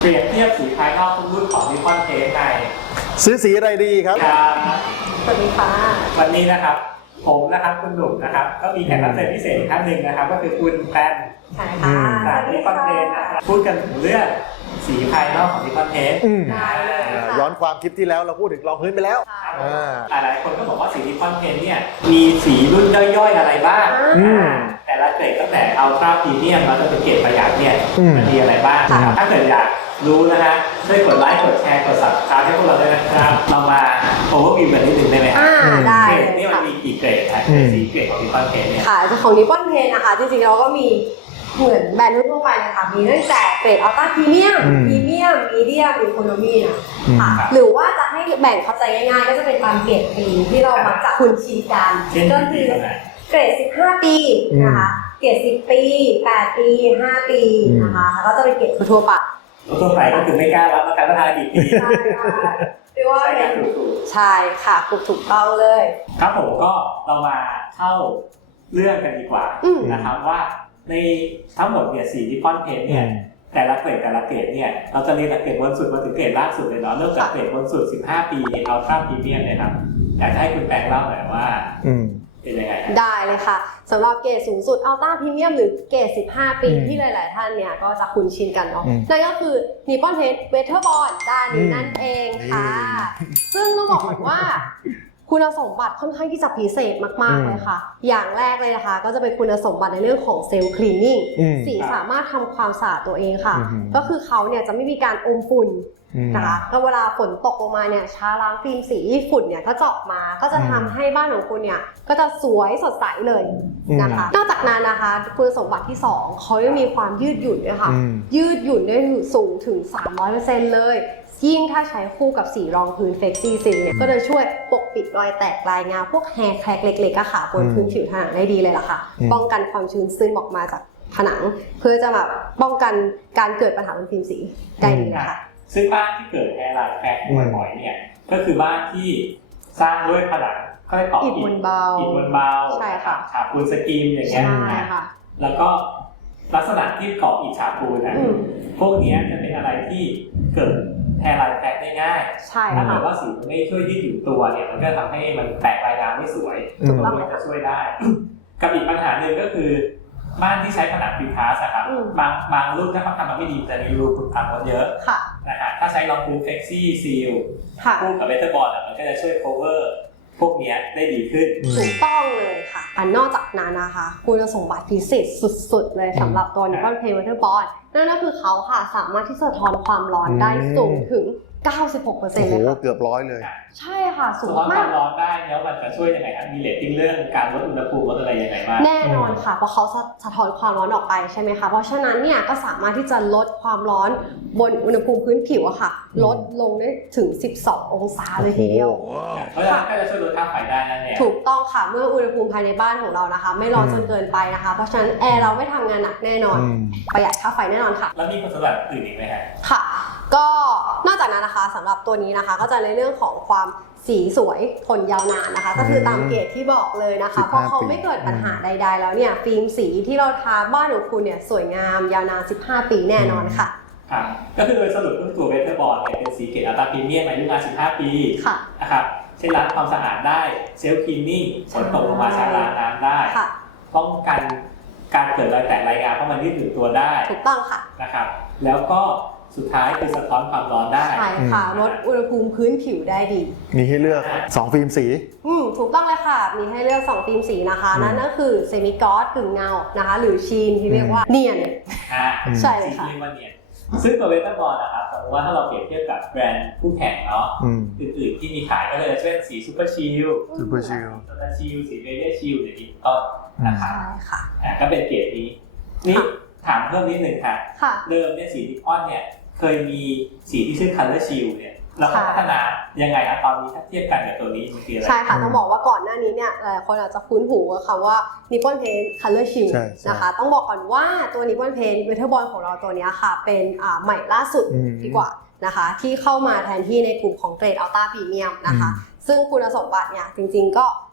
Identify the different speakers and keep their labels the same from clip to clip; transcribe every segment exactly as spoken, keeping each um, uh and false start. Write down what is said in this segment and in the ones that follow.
Speaker 1: เปรียบเทียบสีภายนอกทุกรุ่นของนิปปอนเทสใน
Speaker 2: ซื้อสีอะไรดีครับ
Speaker 3: สวัสดีค่ะ
Speaker 1: วันนี้นะครับผมนะครับคุณหนุ่มนะครับก็มีแขกรับเชิญพิเศษท่านหนึ่งนะครับก็คือคุณแพนจากนิปปอนเทสนะครับพูดกันถึงเรื่องสีภายนอกของนิปปอนเทส
Speaker 2: ย้อนความคลิปที่แล้วเราพูดถึงรองพื้นไปแล้ว
Speaker 1: หลายๆคนก็บอกว่าสีนิปปอนเทสเนี่ยมีสีรุ่นย่อยๆอะไรบ้างแต่ละเกรดตั้งแต่อัลตร้าพรีเมียมมาจนถึงเกรดประหยัดเนี่ยมันมีอะไรบ้างถ้าเกิดอยากรู้นะฮะช่วยกดไลค์กดแชร์กด ซับสไครบ์ให้พวกเราด้วยนะครับเรามาโอเวอร์วิวกันนิดนึงได้ไหมครับ
Speaker 3: ได้
Speaker 1: เกรดนี่มันมีกี่เกรดครับสีเกรดของนิปปอนเทสเนี่ย
Speaker 3: ค่ะของนิปปอนเทสนะคะจริงๆเราก็มีเหมือนแบรนด์ทั่วไปเลยค่ะมีตั้งแต่เกรดอัลต้าพรีเมียมพรีเมียมมีเดียมอีโคโนมี่นะค่ะหรือว่าจะให้แบ่งเข้าใจง่ายๆก็จะเป็นตามเกรดปีที่เรามักจะคุ้นชินกันก็คือเกรดสิบห้าปีนะคะเกรดสิบปีแปดปีห้าปีนะคะแล้วก็จะเป็นเกรดทั่วไป
Speaker 1: ทั่วไปก็คือไม่กล้ารับประกันว่าทายกี่ปี
Speaker 3: ใช่ค่ะเรียกว่าเป็นใช่ค่ะถูกถูกต้องเลย
Speaker 1: ครับผมก็เรามาเข้าเรื่องกันดีกว่านะครับว่าในทั้งหมดเนี่ยสี่นิปปอนเทสเนี่ยแต่ละเกรดแต่ละเกรดเนี่ยเราจะเรียนจากเกรดบนสุดมาถึงเกรดล่างสุดเลยเนาะเริ่มจากเกรดบนสุดสิบห้าปีอัลตร้าพรีเมียมเลยครับอยากให้คุณแปงเล่าหน่อยว่าเป็นยังไง
Speaker 3: ได้เลยค่ะสำหรับเกรดสูงสุดอัลต้าพรีเมียมหรือเกรดสิบห้าปีที่หลายๆท่านเนี่ยก็จะคุ้นชินกันเนาะนั่นก็คือนิปปอนเทสเวเทอร์บอลด้านนี้นั่นเองค่ะซึ่งต้องบอกก่อนว่าคุณสมบัติค่อนข้างที่จะพิเศษมากๆเลยค่ะอย่างแรกเลยนะคะก็จะเป็นคุณสมบัติในเรื่องของเซลล์คลีนนิ่งสีสามารถทำความสะอาดตัวเองค่ะก็คือเขาเนี่ยจะไม่มีการอมฝุ่นนะคะก็เวลาฝนตกลงมาเนี่ยช้าล้างฟิล์มสีฝุ่นเนี่ยก็จะออกมาก็จะทำให้บ้านของคุณเนี่ยก็จะสวยสดใสเลยนะคะนอกจากนั้นนะคะคุณสมบัติที่สองเขายังมีความยืดหยุ่นด้วยค่ะยืดหยุ่นได้สูงถึง สามร้อยเปอร์เซ็นต์ เลยยิ่งถ้าใช้คู่กับสีรองพื้นเฟกซี่ซิลเนี่ยก็จะช่วยปกปิดรอยแตกลายงาพวกแฮร์แคร็กเล็กๆอะค่ะบนพื้นผิวผนังได้ดีเลยล่ะค่ะป้องกันความชื้นซึมออกมาจากผนังเพื่อจะแบบป้องกันการเกิดปัญหาบนฟิล์มสีได้ดีค่ะ
Speaker 1: ซึ่งบ้านที่เกิดแฮร์ไลน์แคร็กบ่อยๆเนี่ยก็คือบ้านที่สร้างด้วยผนังค่อยต่ออิฐบนเบาอิฐบนเบา
Speaker 3: ใช่ค่ะ
Speaker 1: ฉาบปูนสกรีมอย่างเงี้ยนะแล้วก็ลักษณะที่เกาะอิฐฉาบปูนนะพวกนี้จะเป็นอะไรที่เกิดแฮร์ไลน์แตกได้ง่ายถ้าเกิดว่าสีมันไม่ช่วยยืดหยุ่นตัวเนี่ยมันก็ทำให้มันแตกลายน้ำไม่สวยตัวมันจะช่วยได้กับอีกปัญหาหนึ่งก็คือบ้านที่ใช้ผนังพรีคาสครับบางบางรุ่นถ้าเขาทำมาไม่ดีจะมีรูพุนพังกันเยอะนะฮะถ้าใช้รองพื้นเฟกซี่ซีลคู่กับเบเทอร์บอลมันก็จะช่วย cover พวกนี้ได้ดีขึ้น
Speaker 3: ถูกต้องเลยค่ะอันนอกจากนั้นนะคะคุณสมบัติพิเศษสุดๆเลยสำหรับตัวนิปปอนเทสเวเทอร์บอลนั่นก็คือเขาค่ะสามารถที่จะสะท้อนความร้อนได้สูงถึง เก้าสิบหกเปอร์เซ็นต์ เลยค่ะ
Speaker 2: เกือบร้อยเลย
Speaker 3: ใช่ค่ะสูง
Speaker 1: มากสะท้อนความร้อนได้แล้วมันจะช่วยยังไงครับมีเรตติ้งเรื่องการลดอุณหภูมิลดอะไรยังไงบ้าง
Speaker 3: แน่นอนค่ะเพราะเขาสะท้อนความร้อนออกไปใช่ไหมคะเพราะฉะนั้นเนี่ยก็สามารถที่จะลดความร้อนบนอุณหภูมิพื้นผิวอะค่ะลดลงได้ถึงสิบสององศาเลยทีเดียว
Speaker 1: เพราะฉะนั้นก็จะช่วยลดค่าไฟได้นั่นเอง
Speaker 3: ถูกต้องค่ะเมื่ออุณหภูมิภายในบ้านของเรานะคะไม่ร้อนจนเกินไปนะคะเพราะฉะนั้นแอร์เราไม่ทำงานหนักแน่นอนประหยัดค่าไฟแน่นอนค่ะ
Speaker 1: แล้วมีคุณสมบัติอื่นอีกไหมคะ
Speaker 3: ค่ะก็นอกจากนั้นนะคะสำหรับตัวนี้นะคะก็จะในเรื่องของความสีสวยทนยาวนานนะคะก็คือตามเกรดที่บอกเลยนะคะเพราะเขาไม่เกิดปัญหาใดๆแล้วเนี่ยฟิล์มสีที่เราทาบ้านของคุณเนี่ยสวยงามยาวนานสิบห้าปีแน่นอนค่ะ
Speaker 1: ค่ะก็คือโดยสรุปตัวเวเทอร์บอลเนี่ยเป็นสีเกรดอัลตร้าพรีเมียมอายุงานสิบห้าปีนะครับใช้ล้างความสะอาดได้เซลฟ์คลีนนิ่งฝนตกลงมาชะล้างน้ำได้ป้องกันการเกิดรอยแตกลายงาเพราะมันยืดหยุ่นตัวได้
Speaker 3: ถูกต้องค่ะ
Speaker 1: นะครับแล้วก็สุดท้ายคือสะท้อนความร้อนได้
Speaker 3: ใช่ค่ะลดอุณหภูมิพื้นผิวได้ดี
Speaker 2: มีให้เลือกสองฟิล์มสี
Speaker 3: อืมถูกต้องเลยค่ะมีให้เลือกสองฟิล์มสีนะคะนั่นก็คือเซมิกลอสกึ่งเงานะคะหรือชีนที่เรียกว่าเนียนใช่เลยค่ะ
Speaker 1: เรียกว่าเนียนซึ่งตัวเวเทอร์บอลนะครับสมมติว่าถ้าเราเปรียบเทียบกับแบรนด์คู่แข่งเนาะอื่นๆที่มีขายก็จะเช่นสีซูเปอร์ชิล
Speaker 2: ซูเปอร์ชิล
Speaker 1: สตาร์ชิลสีเรเดียชิลอย่างนี้ต้นนะครับ
Speaker 3: ใช่ค่ะ
Speaker 1: ก็เป็นเกรดนี้นี่ถามเพิ่มนิดหนึ่งค่ะเดิมเนี่ยสีนิปปอนเนี่ยเคยมีสีที่ชื่อ Color Shield เนี่ยเราพัฒนายังไงอะตอนนี้ถ้าเทียบกันกับตัวนี้มันคืออะไร
Speaker 3: ใช่ค่ะต้องบอกว่าก่อนหน้านี้เนี่ยหลายคนอาจจะคุ้นหูกับคำว่า Nippon Paint Color Shield นะคะต้องบอกก่อนว่าตัว Nippon Paint Weatherbond ของเราตัวนี้ค่ะเป็นใหม่ล่าสุดดีกว่านะคะที่เข้ามาแทนที่ในกลุ่มของเกรด Ultra Premium นะคะซึ่งคุณสมบัติเนี่ยจริงๆก็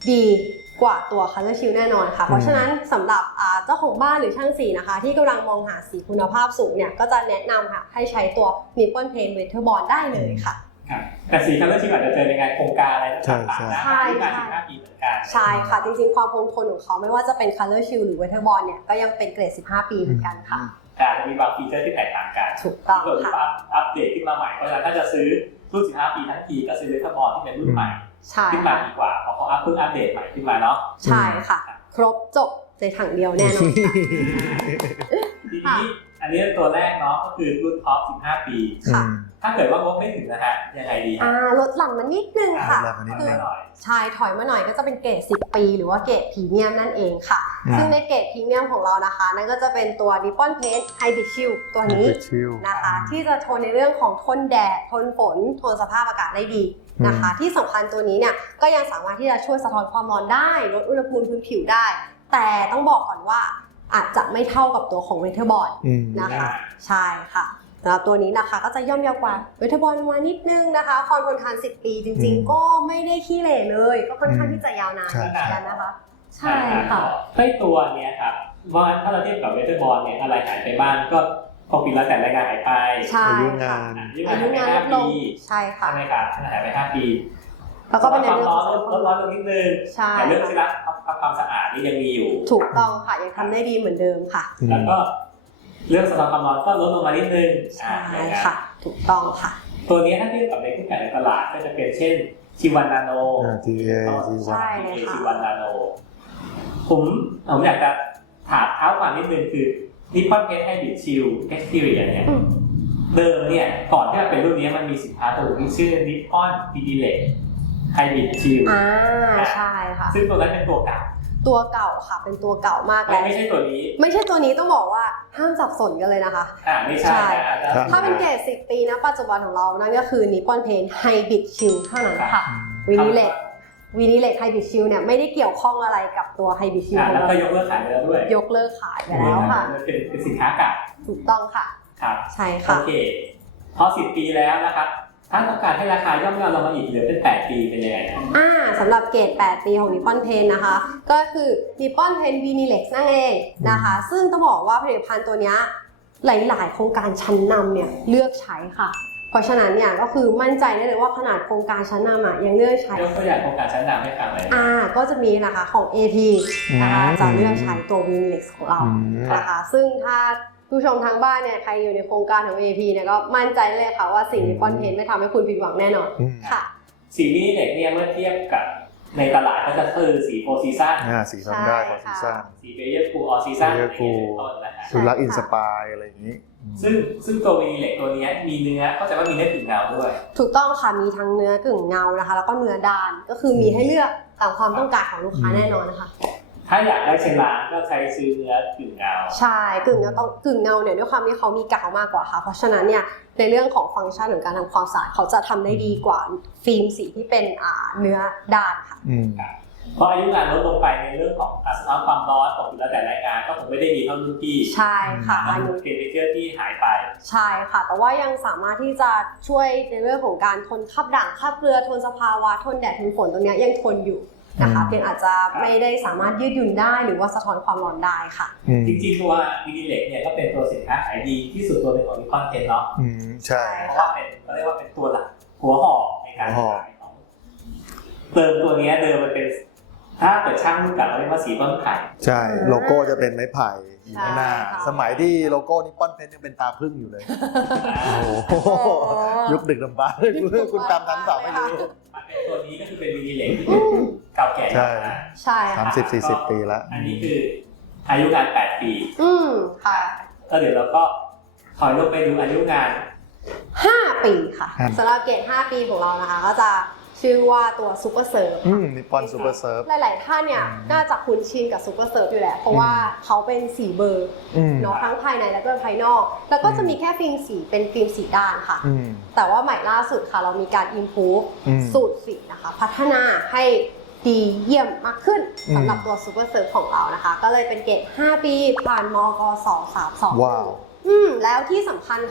Speaker 3: ดีกว่าตัว Color Shield แน่นอนค่ะเพราะฉะนั้นสำหรับเจ้าของบ้านหรือช่างสีนะคะที่กำลังมองหาสีคุณภาพสูงเนี่ยก็จะแนะนำค่ะให้ใช้ตัว Nippon Paint Weather Bond ได้เลยค่ะ
Speaker 1: แต่สี Color Shield อาจจะเจอในงานโครงการอะไรต่างๆนะที่มาสิบห้าปีเหมือนกัน
Speaker 3: ใช่ค่ะจริงๆความคงทนของเขาไม่ว่าจะเป็น Color Shield หรือ Weather Bond เนี่ยก็ยังเป็นเกรดสิบห้าปีเหมือนกันค่ะ
Speaker 1: แต่จะมีบางฟีเจอร์ที่แตกต่างกัน
Speaker 3: ถูกต้อง
Speaker 1: ค่ะอัปเดตขึ้นมาใหม่เพราะฉะนั้นถ้าจะซื้อรุ่นสิบห้าปีทั้งทีก็ซื้อ Weather Bond ที่เป็นรุ่นใหม่ขึ้นมาดีกว่าเพราะเขาอัปเพิ่งอัปเดตใหม่ขึ้นมาเนาะ
Speaker 3: ใช่ค่ะครบจบในถังเดียวแน่นอน
Speaker 1: ทีนี้อันนี้ตัวแรกเนาะก็คือรุ่นท็อปสิบห้าปี
Speaker 3: ค่ะ
Speaker 1: ถ้าเกิดว่างบไม่ถึงนะฮะยังไงดี
Speaker 3: อ่าลดหลั่นมานิดนึงค่ะ
Speaker 1: คือ
Speaker 3: ใช่ถอยมาหน่อยก็จะเป็นเกรดสิบปีหรือว่าเกรดพรีเมียมนั่นเองค่ะซึ่งในเกรดพรีเมียมของเรานะคะนั่นก็จะเป็นตัว Nippon Paint Hybrid Shield ตัวนี้นะคะที่จะทนในเรื่องของทนแดดทนฝนทนสภาพอากาศได้ดีนะคะที่สำคัญตัวนี้เนี่ยก็ยังสามารถที่จะช่วยสะท้อนความร้อนได้ลดอุณหภูมิพื้นผิวได้แต่ต้องบอกก่อนว่าอาจจะไม่เท่ากับตัวของ Weather Bond นะคะใช่ค่ะแล้วตัวนี้นะคะก็จะย่อมยาวกว่า Weather Bond มานิดนึงนะคะความทนทานสิบปีจริงๆก็ไม่ได้ขี้เหร่เลยก็ค่อนข้างที่จะยาวนานเหมือนกันนะคะใช่ค่ะ
Speaker 1: ไอ้ตัวเนี้ยครับว่าถ้าเราเทียบกับ Weather Bond เนี่ยอะไรหายไปบ้างก็ปกติแล้วแต่รายงานหายไป
Speaker 3: ใช่
Speaker 2: อายุงา
Speaker 3: นอายุงานลดลงใช่ค่ะ
Speaker 1: ใช่ครับหายไปห้าปี
Speaker 3: แล้วก็เป็น
Speaker 1: ในเรื่องของลดร้อนลงนิดนึงแต่เรื่องที่รักความสะอาดนี่ยังมีอยู่
Speaker 3: ถูกต้องค่ะยังทำได้ดีเหมือนเดิมค่ะ
Speaker 1: แล้วก็เรื่องสะท้อนความร้อนก็ลดลงมานิดนึง
Speaker 3: ใช่ค่ะถูกต้องค่ะ
Speaker 1: ตัวนี้ถ้าเทียบกับในคู่แข่งในตลาดก็จะเป็นเช่นชีวันนาโน
Speaker 2: ทีเอ
Speaker 3: ใช่ค่ะ
Speaker 1: ชีวันนาโนผมผมอยากจะถามเท้าความนิดนึงคือNippon Paint Hybrid Shield Exterior เนี่ยเดิมเนี่ยก่อนที่จะเป็นรุ่นนี้มันมีสินค้าตัวที่ชื่อ Nippon Paint Hybrid Shield
Speaker 3: อ่าใช่ค่ะ
Speaker 1: ซึ่งตัวนั้นเป็นตัวเก่า
Speaker 3: ตัวเก่าค่ะเป็นตัวเก่ามาก
Speaker 1: แล้วไม่ใช่ตัวนี้
Speaker 3: ไม่ใช่ตัวนี้ต้องบอกว่าห้ามสับสนกันเลยนะคะ
Speaker 1: อ่าไม่ใช่
Speaker 3: ถ้าเป็นเกรดสิบปีนะปัจจุบันของเรานั่นก็คือ Nippon Paint Hybrid Shield เท่านั้นค่ะวินิเลตวินิเลตไฮบริดชิลเนี่ยไม่ได้เกี่ยวข้องอะไรกับตัวไฮบริดชิล
Speaker 1: แล้วก็ยกเลิกขายไปแล้วด้วย
Speaker 3: ยกเลิกขายไปแล้วค่ะ
Speaker 1: เป็นเป็นสินค้าเก่า
Speaker 3: ถูกต้องค่ะ
Speaker 1: ครับ
Speaker 3: ใช่ค่ะ
Speaker 1: โอเคพอสิบปีแล้วนะครับถ้าต้องการให้ราคาย่อมเยาลงมาอีกเหลือเป็นแปดปีเป็นยังไง
Speaker 3: อ่าสำหรับเกรดแปดปีของ Nippon Paint นะคะก็คือ Nippon Paint Vinilex นั่นเองนะคะซึ่งต้องบอกว่าผลิตภัณฑ์ตัวนี้หลายๆโครงการชั้นนำเนี่ยเลือกใช้ค่ะเพราะฉะนั้นเนี่ยก็คือมั่นใจได้เลยว่าขนาดโครงการชั้นนำอ่ะยังเลือกใช้
Speaker 1: ยกตัวอย่างโครงการชั้นนำให้ฟังเลย
Speaker 3: อ่าก็จะมีนะคะของ เอ พี นะคะจะเลือกใช้ตัว Vinilex ของเรานะคะซึ่งถ้าผู้ชมทางบ้านเนี่ยใครอยู่ในโครงการของ เอ พี เนี่ยก็มั่นใจเลยค่ะว่าสี Nippon Paint ไม่ทำให้คุณผิดหวังแน่นอนค่ะ
Speaker 1: สีนี้เนี่ยเนี่ยเมื่อเทียบกับในตลาดก็จะคือสีโฟร์ซีซั่น
Speaker 2: อ่าสีทำได้โฟร์ซีซั่น
Speaker 1: สีเบเยอร์คูลออซีซั่น
Speaker 2: เบเยอร์คูลสุรักอินสปายอะไรอย่างนี้
Speaker 1: ซึ่งซึ่งตัววีนิเล็กตัวนี้มีเนื้อเข้าใจว่ามีเนื้อกึ่งเงาด้วย
Speaker 3: ถูกต้องค่ะมีทั้งเนื้อกึ่งเงานะคะแล้วก็เนื้อด้านก็คือมีให้เลือกตามความต้องการของลูกค้าแน่นอนนะคะ
Speaker 1: ถ้าอยากได้เชลล้างก็ใช้ซื้อเนื้อกึ่งเงา
Speaker 3: ใช่กึ่งเงาต้องกึ่งเงาเนี่ยด้วยความที่เขามีกาวมากกว่าค่ะเพราะฉะนั้นเนี่ยในเรื่องของฟังก์ชันของการทำความสะอาดเขาจะทำได้ดีกว่าฟิล์มสีที่เป็นอ่าเนื้อด้านค่ะ
Speaker 1: เพราะอายุงานลดลงไปในเรื่องของสะท้อนความร้อนของแต่ละรายงานก็คงไม่ได้ดีเท่ารุ่นพี่
Speaker 3: ใช่ค่ะ
Speaker 1: อายุเทมเพเจอร์ที่หายไป
Speaker 3: ใช่ค่ะแต่ว่ายังสามารถที่จะช่วยในเรื่องของการทนคราบด่างคราบเกลือทนสภาวะทนแดดทนฝนตรงนี้ยังทนอยู่นะคะเพียงอาจจะไม่ได้สามารถยืดหยุ่นได้หรือว่าสะท้อนความร้อนได้ค่ะ
Speaker 1: จริงๆตัววินิเล็กเนี่ยก็เป็นตัวสินค้าขายดีที่สุดตัวหนึ่งของNippon Paintเนาะ
Speaker 2: อืมใช่
Speaker 1: เพราะว่าเป็นก็เรียกว่าเป็นตัวหลักหัวหอกในการขายของเติมตัวนี้เดิมมันเป็นถ้าเกิดช่างรุ่นเก่าเรียกว่าสีต้นไผ่
Speaker 2: ใช่โลโก้จะเป็นไม้ไผ่อยู่ข้างหน้าสมัยที่โลโก้Nippon Paintยังเป็นตาพึ่งอยู่เลยโอ้โหยุคดึกดำบรรพ์คุณจำทันเปล่าไม่รู้
Speaker 1: ตัวนี้ก็คือเป็นวินิเล็กที่เก่าแก่
Speaker 2: ใช่
Speaker 3: ใช่
Speaker 2: สามสิบสี่สิบปีแล้ว
Speaker 1: อันนี้คืออายุงานแปดปี
Speaker 3: อืมค่ะ
Speaker 1: ก็เดี๋ยวเราก็ถอยลงไปดูอายุงาน
Speaker 3: ห้าปีค่ะสำหรับเกรดห้าปีของเรานะคะก็จะชื่อว่าตัวซูเปอร์เซิร์ฟ
Speaker 2: อืมนิปปอนซูเปอร์เซิร์ฟ
Speaker 3: หลายๆท่านเนี่ยน่าจะคุ้นชินกับซูเปอร์เซิร์ฟอยู่แหละเพราะว่าเขาเป็นสีเบอร์เนาะทั้งภายในและก็ภายนอกแล้วก็จะมีแค่ฟิล์มสีเป็นฟิล์มสีด้านค่ะแต่ว่าใหม่ล่าสุดค่ะเรามีการอิมพูฟสูตรสีนะคะพัฒนาให้ดีเยี่ยมมากขึ้นสำหรับตัวซูเปอร์เซิร์ฟของเรานะคะก็เลยเป็นเกรดห้าปีผ่านมกส สามสอง
Speaker 2: ว้าว
Speaker 3: อืมแล้วที่สำคัญค่ะ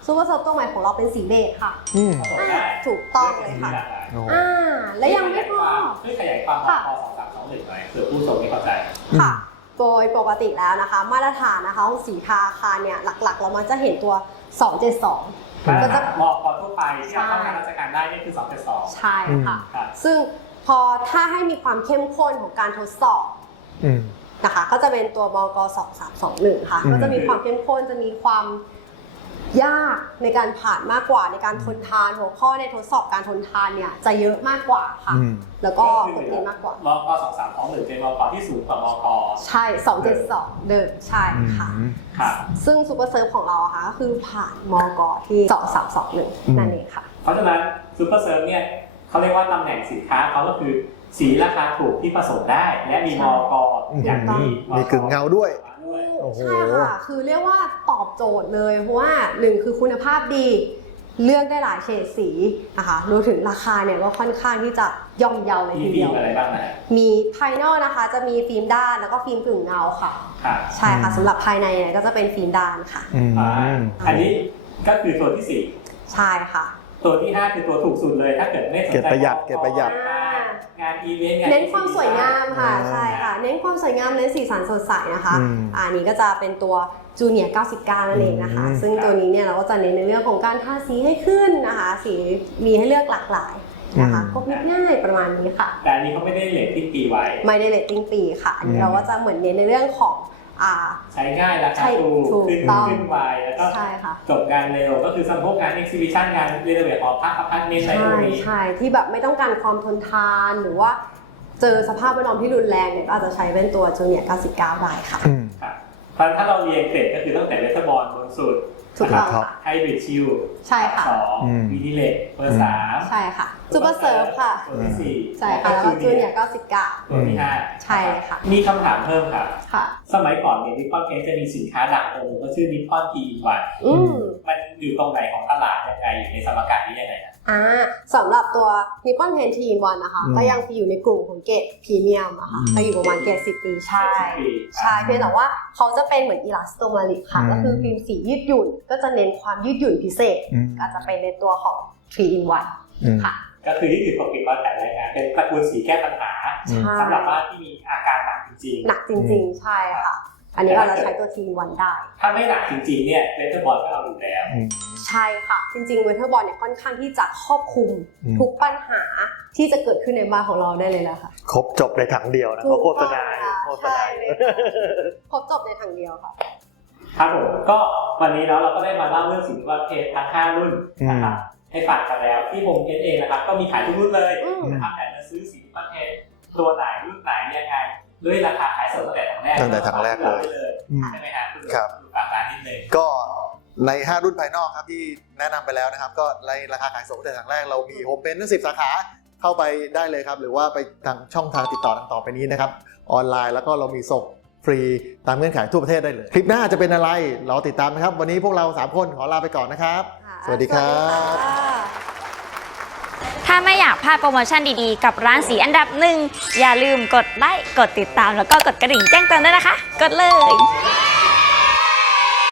Speaker 3: ซูเปอร์เซิร์ฟตัวใหม่ของเราเป็นสีเบจค่ะ
Speaker 2: อืม
Speaker 1: ผสมได้
Speaker 3: ถูกต้องเลยค่ะ
Speaker 2: โอ้
Speaker 3: อ่าและยังไม่พอ
Speaker 1: ช่วยขยายความมอสองสามสองหนึ่งหน่อยเผื่อผู้ชมไม่เข้าใจ
Speaker 3: ค่ะ โดยปกติแล้วนะคะ มาตรฐานนะคะของสีทาอาคารเนี่ยหลักๆ เรามันจะเห็นตัว สองเจ็ดสอง
Speaker 1: ก็จะมอพอทั่วไปที่เราเข้างานราชการได้นี่คือสองเจ็ดสอง
Speaker 3: ใช่ค่ะ
Speaker 1: ครับ
Speaker 3: ซึ่งพอถ้าให้มีความเข้มข้นของการทดสอบ
Speaker 2: อืม
Speaker 3: นะคะก็จะเป็นตัวบกสองสามสองหนึ่งค่ะ
Speaker 2: อืม
Speaker 3: ก็จะมีความเข้มข้นจะมีความยากในการผ่านมากกว่าในการทนทานหัวข้อในทดสอบการทนทานเนี่ยจะเยอะมากกว่าค่ะ
Speaker 2: อืม
Speaker 3: แล้วก็กดเกณฑ์มากกว่าม
Speaker 1: กสองสามสองหนึ่งเป็นมกที่สูงกว่ามก
Speaker 3: ใช่สองเจ็ดสองเดิมใช่ค่ะ
Speaker 2: อืม
Speaker 1: ค่ะ
Speaker 3: ซึ่งซูเปอร์เซิร์ฟของเราอะค่ะก็คือผ่านมกที่สองสามสองหนึ่ง
Speaker 2: อืม
Speaker 3: นั่นเองค่ะ
Speaker 1: เพราะฉะนั้นซูเปอร์เซิร์ฟเนี่ยเขาเรียกว่าตำแหน่งสินค้าเขาก็คือสีราคาถูกที่ผสมได้ และมีมกอย่างนี้
Speaker 2: มีกึ่งเงาด้วย โอ้โห
Speaker 3: ใช่ค่ะ คือเรียกว่าตอบโจทย์เลย เพราะว่าหนึ่งคือคุณภาพดี เลือกได้หลายเฉดสีนะคะรวมถึงราคาเนี่ยก็ค่อนข้างที่จะย่อมเยาเลย
Speaker 1: มี
Speaker 3: ที
Speaker 1: ฟิ
Speaker 3: เดี
Speaker 1: ล์
Speaker 3: ย
Speaker 1: ม
Speaker 3: ว
Speaker 1: อะไรบ้างนะ
Speaker 3: มีภายนอกนะคะจะมีฟิล์มด้านแล้วก็ฟิล์มกึ่งเงาค่ะ
Speaker 1: ค่ะ
Speaker 3: ใช่ค่ะสำหรับภายในเนี่ยก็จะเป็นฟิล์มด้านค่ะ
Speaker 2: อืม
Speaker 1: อ่าอันนี้ก็คือตัวที่สี่
Speaker 3: ใช่ค่ะ
Speaker 1: ตัวที่ห้าคือตัวถูกสุดเลยถ้าเกิดไม่สนใจ
Speaker 2: เก็บประหยัดเก็บประหยัด
Speaker 1: งานอีเวนต์งาน
Speaker 3: เน้นความสวยงามค่ะ
Speaker 2: อ่า
Speaker 3: ใช่ค่ะ เน้นความสวยงามเน้นสีสันสดใสนะคะ
Speaker 2: อืม
Speaker 3: อันนี้ก็จะเป็นตัวจูเนียร์เก้าสิบเก้านั่นเองนะคะ
Speaker 2: อืม
Speaker 3: ซึ่งตัวนี้เนี่ยเราก็จะเน้นในเรื่องของการทาสีให้ขึ้นนะคะ สีมีให้เลือกหลากหลายนะคะพบง่ายประมาณนี้ค่ะ
Speaker 1: แต่อันนี้เขาไม่ได้เลทที่ปีไว้
Speaker 3: ไม่ได้เรตติ้งปีค่ะ อันนี้เราก็จะเหมือนเน้นในเรื่องของอ่า
Speaker 1: ใช้ง่ายราคา
Speaker 3: ใช่
Speaker 1: ถูก
Speaker 3: ถูก
Speaker 1: ขึ้น
Speaker 3: ต้อง
Speaker 1: ขึ้นไวแล้วก็
Speaker 3: ใช่ค่ะ
Speaker 1: จบงานเร็วก็คือสำหรับพวกงาน exhibition งานเรโนเวทหอพักอพาร์ตเมนต์อะไร
Speaker 3: ใช่
Speaker 1: พวกนี้
Speaker 3: ใช่ที่แบบไม่ต้องการความทนทานหรือว่าเจอสภาพแวดล้อมที่รุนแรงเนี่ยก็อาจจะใช้เป็นตัวจูเนียร์เก้าสิบเก้าได้ค่ะ
Speaker 2: อืม
Speaker 1: ครับเพราะถ้าเราเรียงเกรดก็คือตั้งแต่เวทบอลบนสุด
Speaker 3: ถูกต้อง
Speaker 2: ครับ
Speaker 3: ค่ะ
Speaker 1: ไฮบริดชิล
Speaker 3: ใช่ค่ะ
Speaker 1: สอง
Speaker 2: อืม
Speaker 1: วินิเลตเบอร์สาม
Speaker 3: ใช่ค่ะซูเปอร์เซิร์ฟค่ะ
Speaker 1: ตัวที่สี่
Speaker 3: ใช่ค่ะแล้วก็จูเนียร์เก้าสิบเก้า
Speaker 1: ตัวที่ห้า
Speaker 3: ใช่ค่ะ
Speaker 1: มีคำถามเพิ่มครับ
Speaker 3: ค่ะ
Speaker 1: สมัยก่อนเนี่ยนิปปอนเพนจะมีสินค้าดังตัวหนึงก็ชื่อนิปปอนทีอินวัน
Speaker 3: อืม
Speaker 1: มันอยู่ตรงไหนของตลาดยังไงอยู่ในสมการนี้ยังไงนะ
Speaker 3: อ่าสำหรับตัว Nippon Paint ทรี อิน วัน นะคะ
Speaker 2: อืม
Speaker 3: ก็ยังอยู่ในกลุ่มของเกรดพรีเมียมอะค่ะ
Speaker 2: อืม
Speaker 3: ก็อยู่ประมาณเกรดสิบปีใช่
Speaker 1: สิบปี
Speaker 3: ใช่เพียงแต่ว่าเขาจะเป็นเหมือนอิลาสโตมาริกค่ะ
Speaker 2: อืม
Speaker 3: ก็คือฟิล์มสียืดหยุ่น ก็จะเน้นความยืดหยุ่นพิเศษ
Speaker 2: อืม
Speaker 3: ก็จะเป็นในตัวของทรี อิน วัน
Speaker 2: อืม
Speaker 3: ค่ะ
Speaker 1: ก็คือที่อื่นปกติเราแต่รายงานเป็นตระกูลสีแก้ปัญหา
Speaker 2: อืม
Speaker 3: ใช่
Speaker 1: สำหรับบ้านที่มีอาการหนักจริง
Speaker 3: หนักจริงๆ ใช่ค่ะ อันนี้เราจะใช้ตัว ทรี อิน วัน ได้
Speaker 1: ๆ ถ้าไม่หนักจริงๆเนี่ยเวทบอลก็เอาอยู่แล้ว
Speaker 2: อืม
Speaker 3: ใช่ค่ะ จริงๆเวเทอร์บอลเนี่ยค่อนข้างที่จะครอบคลุม
Speaker 2: อืม
Speaker 3: ทุกปัญหาที่จะเกิดขึ้นในบ้านของเราได้เลยละค่ะ
Speaker 2: ครบจบในถังเดียวนะเพราะโฆษณา
Speaker 3: ถูกต้องค่ะ
Speaker 2: โฆษณา
Speaker 3: ใช่เลยค่ะครบจบในถังเดียวค่ะ
Speaker 1: ครับผมก็วันนี้เนาะเราก็ได้มาเล่าเรื่องสินค้าเพจทั้งห้ารุ่นนะครับให้ฟังกันแล้วที่ผมเพจเองนะครับก็มีขายทุกรุ่นเลย
Speaker 3: อืม
Speaker 1: นะครับแต่จะซื้อสินค้าเพจตัวไหนรุ่นไหนยังไงด้วยราคาขายสดตั้งแต่ถังแรก
Speaker 2: ตั้งแต่ถังแรกเลย อืม
Speaker 1: ใช่ไหมครับ
Speaker 2: ครับ
Speaker 1: ฝากร้านนิดนึง
Speaker 2: ก็ใน ห้า รุ่นภายนอกครับที่แนะนำไปแล้วนะครับ ก็ในราคาขายส่งตั้งแต่ถังแรกเรามีโฮมเพนทั้งสิบสาขาเข้าไปได้เลยครับ หรือว่าไปทางช่องทางติดต่อทางต่อไปนี้นะครับ ออนไลน์แล้วก็เรามีส่งฟรีตามเงื่อนไขทั่วประเทศได้เลย คลิปหน้าจะเป็นอะไรรอติดตามนะครับ วันนี้พวกเราสามคนขอลาไปก่อนนะครับ
Speaker 3: ค่ะ
Speaker 2: สวัสดีครับ
Speaker 3: สวัสดีค่ะ
Speaker 4: ถ้าไม่อยากพลาดโปรโมชั่นดีๆ กับร้านสีอันดับหนึ่งอย่าลืมกดไลค์กดติดตามแล้วก็กดกระดิ่งแจ้งเตือนด้วยนะคะ กดเลย